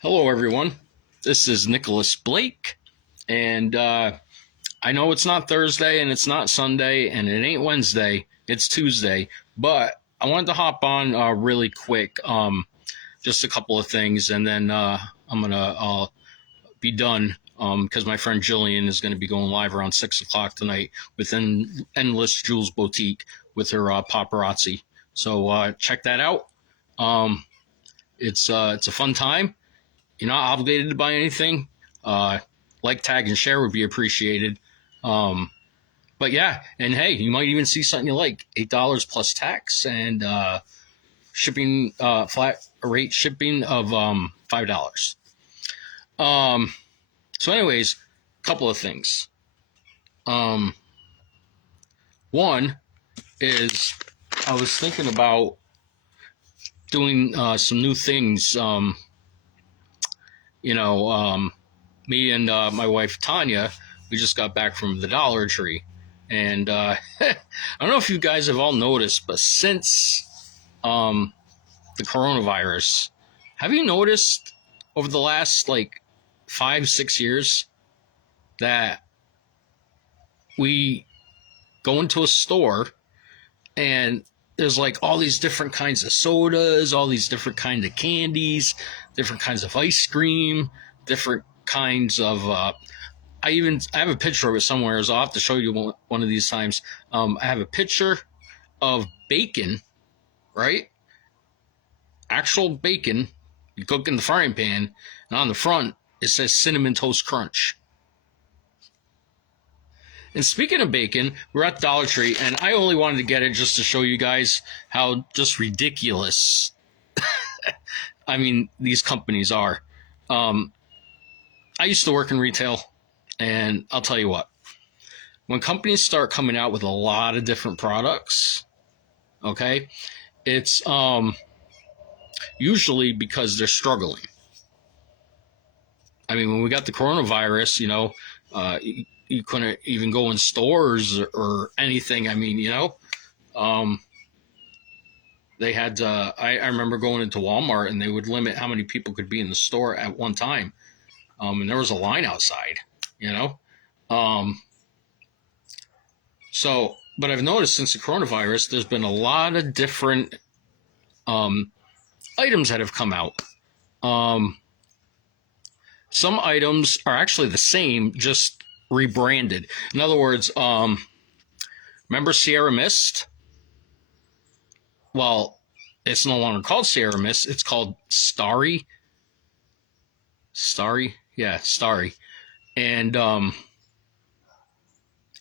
Hello, everyone. This is Nicholas Blake, and I know it's not Thursday and it's not Sunday and it ain't Wednesday. It's Tuesday, but I wanted to hop on really quick, just a couple of things, and then I'm gonna be done because my friend Jillian is going to be going live around 6 o'clock tonight with Endless Jewels Boutique with her paparazzi. So check that out. Um, it's a fun time. You're not obligated to buy anything. Like, tag, and share would be appreciated. But yeah, and hey, you might even see something you like. $8 plus tax and shipping, flat rate shipping of $5. So, anyways, a couple of things. One is I was thinking about doing some new things. Me and my wife Tanya, we just got back from the Dollar Tree, and I don't know if you guys have all noticed, but since the coronavirus, have you noticed over the last like 5-6 years that we go into a store and there's like all these different kinds of sodas, all these different kinds of candies, different kinds of ice cream, different kinds of I have a picture of it somewhere, so I'll have to show you one of these times. I have a picture of bacon, right? Actual bacon you cook in the frying pan, and on the front it says Cinnamon Toast Crunch. And speaking of bacon, we're at Dollar Tree, and I only wanted to get it just to show you guys how just ridiculous these companies are. I used to work in retail, and I'll tell you what, when companies start coming out with a lot of different products, okay, it's usually because they're struggling. When we got the coronavirus, you couldn't even go in stores or anything. They had I remember going into Walmart, and they would limit how many people could be in the store at one time. And there was a line outside, but I've noticed since the coronavirus, there's been a lot of different items that have come out. Some items are actually the same, just rebranded. In other words, remember Sierra Mist? Well, it's no longer called Sierra Mist. It's called Starry. Yeah, Starry. And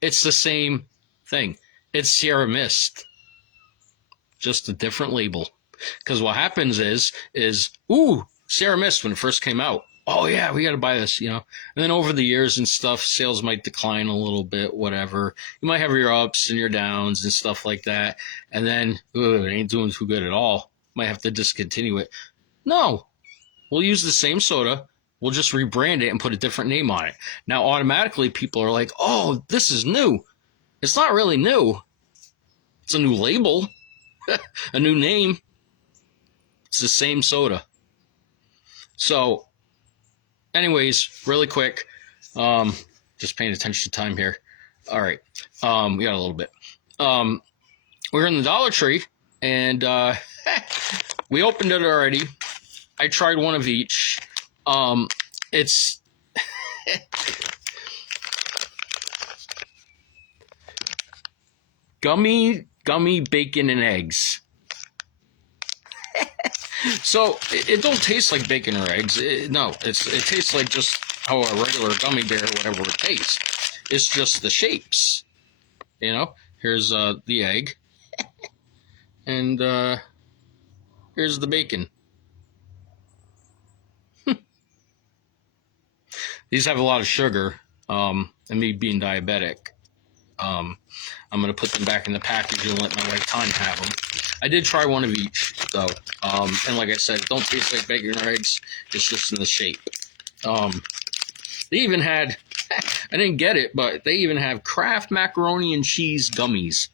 it's the same thing. It's Sierra Mist, just a different label. Because what happens is Sierra Mist, when it first came out, oh yeah, we got to buy this, And then over the years and stuff, sales might decline a little bit, whatever. You might have your ups and your downs and stuff like that. And then, it ain't doing too good at all. Might have to discontinue it. No, we'll use the same soda. We'll just rebrand it and put a different name on it. Now, automatically, people are like, oh, this is new. It's not really new. It's a new label, a new name. It's the same soda. So, anyways, really quick, just paying attention to time here. All right, we got a little bit. We're in the Dollar Tree, and we opened it already. I tried one of each. It's gummy bacon and eggs. So it don't taste like bacon or eggs. It tastes like just how a regular gummy bear or whatever would taste. It's just the shapes. Here's the egg, and here's the bacon. These have a lot of sugar, and me being diabetic, I'm going to put them back in the package and let my wife Tanya have them. I did try one of each, though, and like I said, it don't taste like bacon or eggs. It's just in the shape. They even had, I didn't get it, but they even have Kraft macaroni and cheese gummies.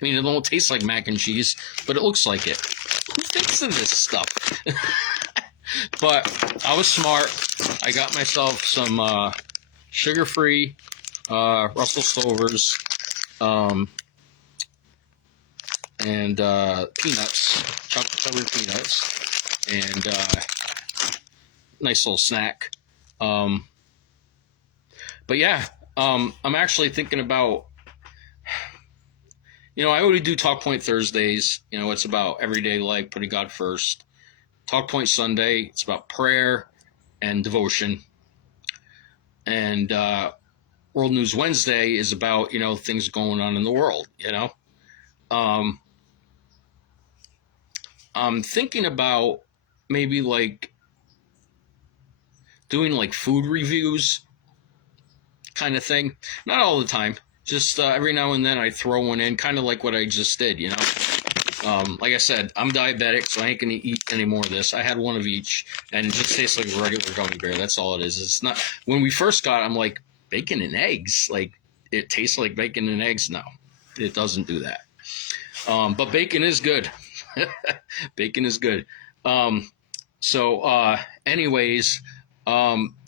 It don't taste like mac and cheese, but it looks like it. Who thinks of this stuff? But I was smart. I got myself some sugar-free Russell Stovers and peanuts, chocolate-covered peanuts, and nice little snack. Um, but yeah, I'm actually thinking about, I already do Talk Point Thursdays. It's about everyday life, putting God first. Talk Point Sunday, it's about prayer and devotion. And World News Wednesday is about, things going on in the world, Um, I'm thinking about maybe like doing like food reviews kind of thing. Not all the time. Just every now and then I throw one in, kind of like what I just did, Like I said, I'm diabetic, so I ain't going to eat any more of this. I had one of each, and it just tastes like a regular gummy bear. That's all it is. It's not. When we first got it, I'm like, bacon and eggs? Like, it tastes like bacon and eggs? No, it doesn't do that. But bacon is good. Bacon is good. Anyways,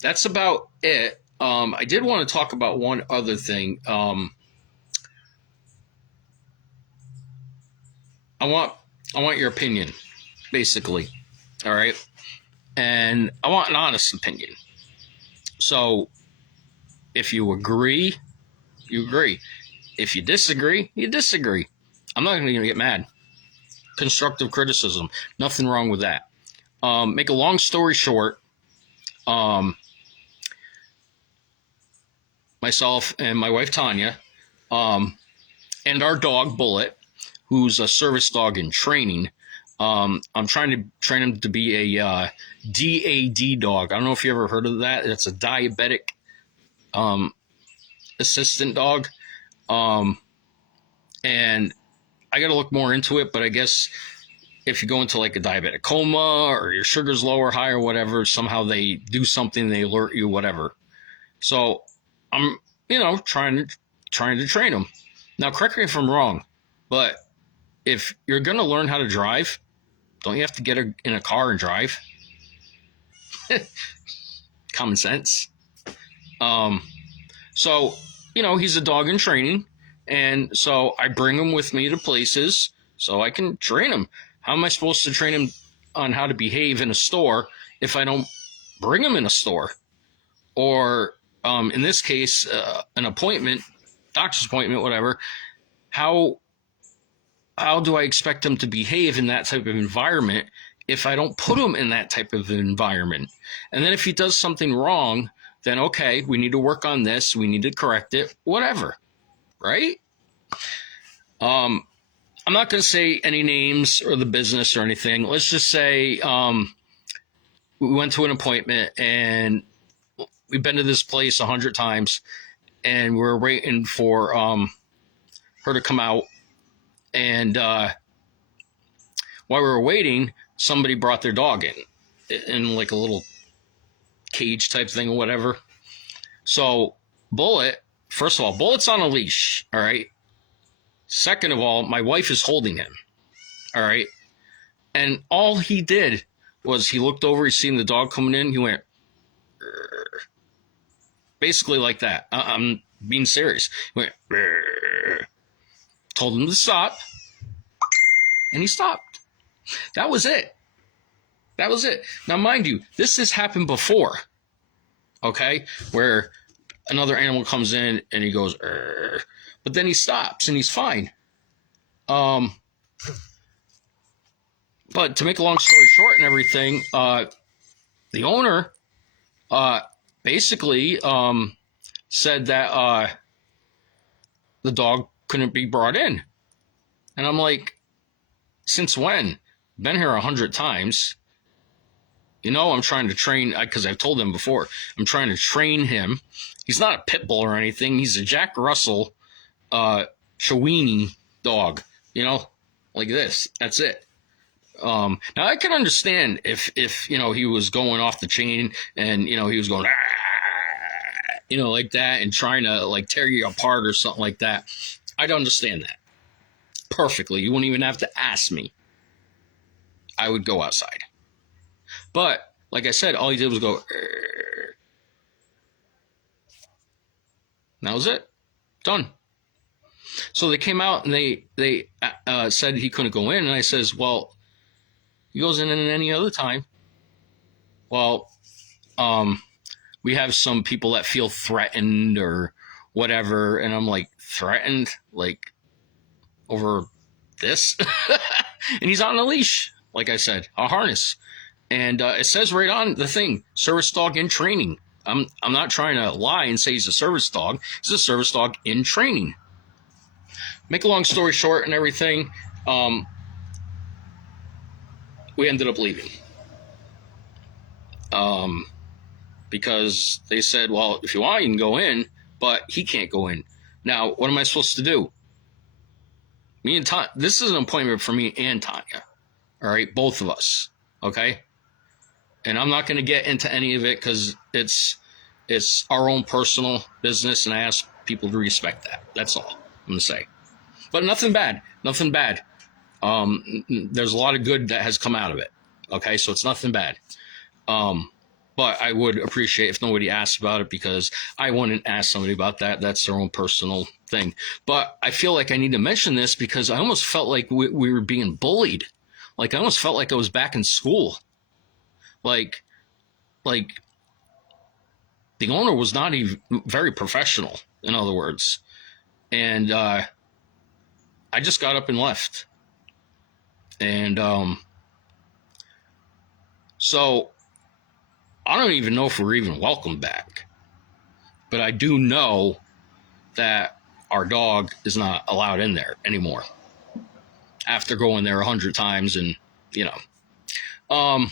that's about it. I did want to talk about one other thing. I want your opinion, basically. All right, and I want an honest opinion. So, if you agree, you agree. If you disagree, you disagree. I'm not going to get mad. Constructive criticism, nothing wrong with that. Make a long story short. Myself and my wife Tanya, and our dog Bullet, who's a service dog in training. I'm trying to train him to be a DAD dog. I don't know if you ever heard of that. It's a diabetic assistant dog. And I got to look more into it, but I guess if you go into like a diabetic coma or your sugar's low or high or whatever, somehow they do something, they alert you, whatever. So I'm, trying to train them. Now, correct me if I'm wrong, but if you're going to learn how to drive, don't you have to get in a car and drive? Common sense. So, he's a dog in training, and so I bring him with me to places so I can train him. How am I supposed to train him on how to behave in a store if I don't bring him in a store? Or in this case, an appointment, doctor's appointment, whatever. How do I expect him to behave in that type of environment if I don't put him in that type of environment? And then if he does something wrong, then okay, we need to work on this. We need to correct it, whatever, right? I'm not going to say any names or the business or anything. Let's just say we went to an appointment and we've been to this place 100 times, and we're waiting for her to come out. And while we were waiting, somebody brought their dog in like a little cage type thing or whatever. So Bullet, first of all, Bullet's on a leash, all right? Second of all, my wife is holding him, all right? And all he did was he looked over, he seen the dog coming in, he went, "Rrr." Basically like that. I'm being serious. He went, "Rrr." Told him to stop, and he stopped. That was it. That was it. Now, mind you, this has happened before, okay, where another animal comes in and he goes, "Rrr," but then he stops and he's fine. But to make a long story short and everything, the owner basically said that the dog couldn't be brought in. And I'm like, since when? Been here 100 times. I'm trying to train, because I've told him before, I'm trying to train him. He's not a pit bull or anything. He's a Jack Russell Chiweenie dog, like this. That's it. Now I can understand if he was going off the chain and he was going like that and trying to like tear you apart or something like that. I'd understand that perfectly. You wouldn't even have to ask me. I would go outside. But like I said, all he did was go. "Arr." That was it. Done. So they came out and they said he couldn't go in, and I says, well, he goes in any other time. Well, we have some people that feel threatened or whatever, and I'm like, threatened, like over this, and he's on a leash, like I said, a harness, and it says right on the thing, service dog in training. I'm not trying to lie and say he's a service dog. He's a service dog in training. Make a long story short and everything, we ended up leaving. Because they said, well, if you want, you can go in, but he can't go in. Now, what am I supposed to do? Me and Tanya, this is an appointment for me and Tanya. All right, both of us. Okay? And I'm not going to get into any of it because it's our own personal business, and I ask people to respect that. That's all I'm going to say. But nothing bad. Nothing bad. There's a lot of good that has come out of it. Okay, so it's nothing bad. But I would appreciate if nobody asked about it, because I wouldn't ask somebody about that. That's their own personal thing. But I feel like I need to mention this because I almost felt like we were being bullied. Like I almost felt like I was back in school. Like the owner was not even very professional, in other words. And I just got up and left. And so I don't even know if we're even welcome back. But I do know that our dog is not allowed in there anymore after going there 100 times, and you know.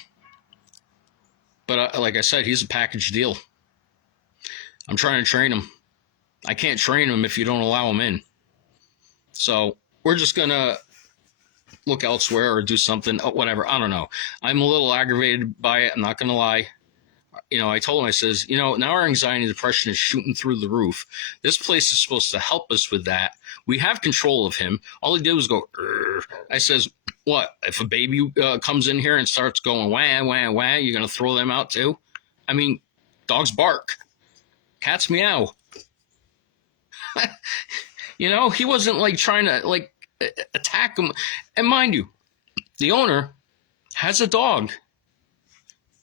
But like I said, he's a package deal. I'm trying to train him. I can't train him if you don't allow him in. So we're just going to look elsewhere or do something, whatever. I don't know. I'm a little aggravated by it. I'm not going to lie. You know, I told him, I says, you know, now our anxiety and depression is shooting through the roof. This place is supposed to help us with that. We have control of him. All he did was go, "Urgh." I says, what, if a baby comes in here and starts going wah, wah, wah, you're going to throw them out too? I mean, dogs bark. Cats meow. You know, he wasn't like trying to like attack him. And mind you, the owner has a dog.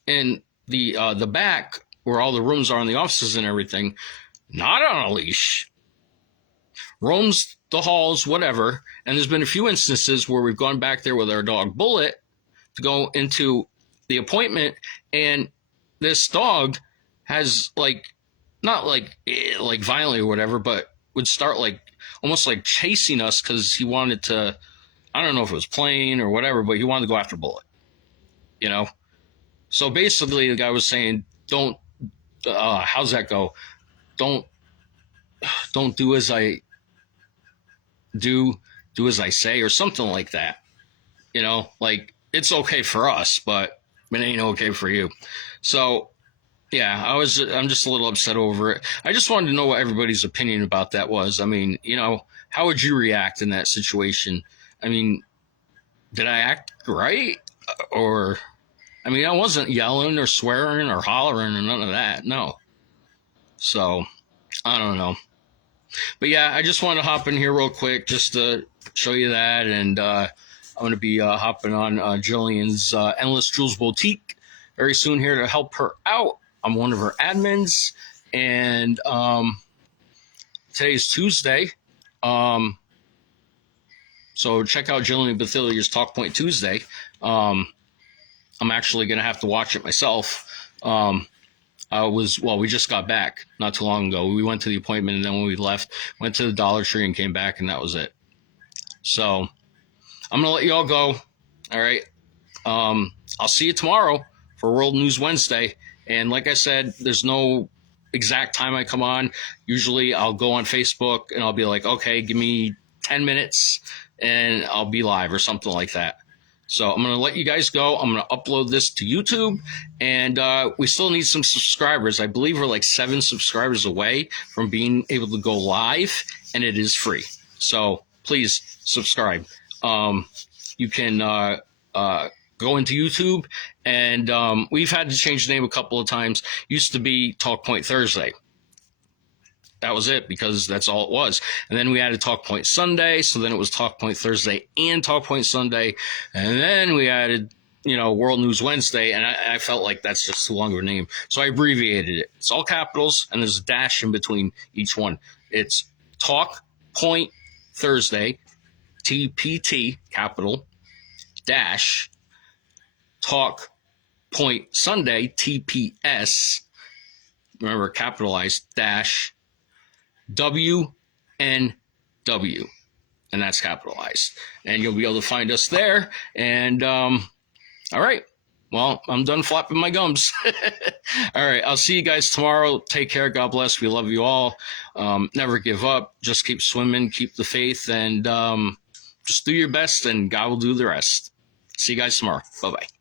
And the back where all the rooms are in the offices and everything, not on a leash, roams the halls, whatever. And there's been a few instances where we've gone back there with our dog Bullet to go into the appointment, and this dog has like, not like violently or whatever, but would start like almost like chasing us because he wanted to, I don't know if it was playing or whatever, but he wanted to go after Bullet, you know. So basically, the guy was saying, "Don't." How's that go? Don't do as I do. Do as I say, or something like that. You know, like it's okay for us, but it ain't okay for you. So, yeah, I'm just a little upset over it. I just wanted to know what everybody's opinion about that was. I mean, you know, how would you react in that situation? I mean, did I act right, or? I mean, I wasn't yelling or swearing or hollering or none of that. No. So, I don't know. But yeah, I just wanted to hop in here real quick just to show you that. And I'm going to be hopping on Jillian's Endless Jewels Boutique very soon here to help her out. I'm one of her admins. And today's Tuesday. So check out Jillian Bethelia's Talk Point Tuesday. I'm actually going to have to watch it myself. We just got back not too long ago. We went to the appointment, and then when we left, went to the Dollar Tree and came back, and that was it. So I'm going to let you all go. All right. I'll see you tomorrow for World News Wednesday. And like I said, there's no exact time I come on. Usually I'll go on Facebook and I'll be like, okay, give me 10 minutes and I'll be live or something like that. So I'm going to let you guys go. I'm going to upload this to YouTube, and we still need some subscribers. I believe we're like 7 subscribers away from being able to go live, and it is free. So please subscribe. You can go into YouTube, and we've had to change the name a couple of times. Used to be Talk Point Thursday. That was it, because that's all it was. And then we added Talk Point Sunday, so then it was Talk Point Thursday and Talk Point Sunday. And then we added, World News Wednesday, and I felt like that's just too long of a name. So I abbreviated it. It's all capitals, and there's a dash in between each one. It's Talk Point Thursday, TPT, capital, dash, Talk Point Sunday, TPS, remember capitalized, dash, WNW, and that's capitalized. And you'll be able to find us there. And all right, well, I'm done flapping my gums. All right, I'll see you guys tomorrow. Take care. God bless. We love you all. Never give up. Just keep swimming, keep the faith, and just do your best, and God will do the rest. See you guys tomorrow. Bye-bye.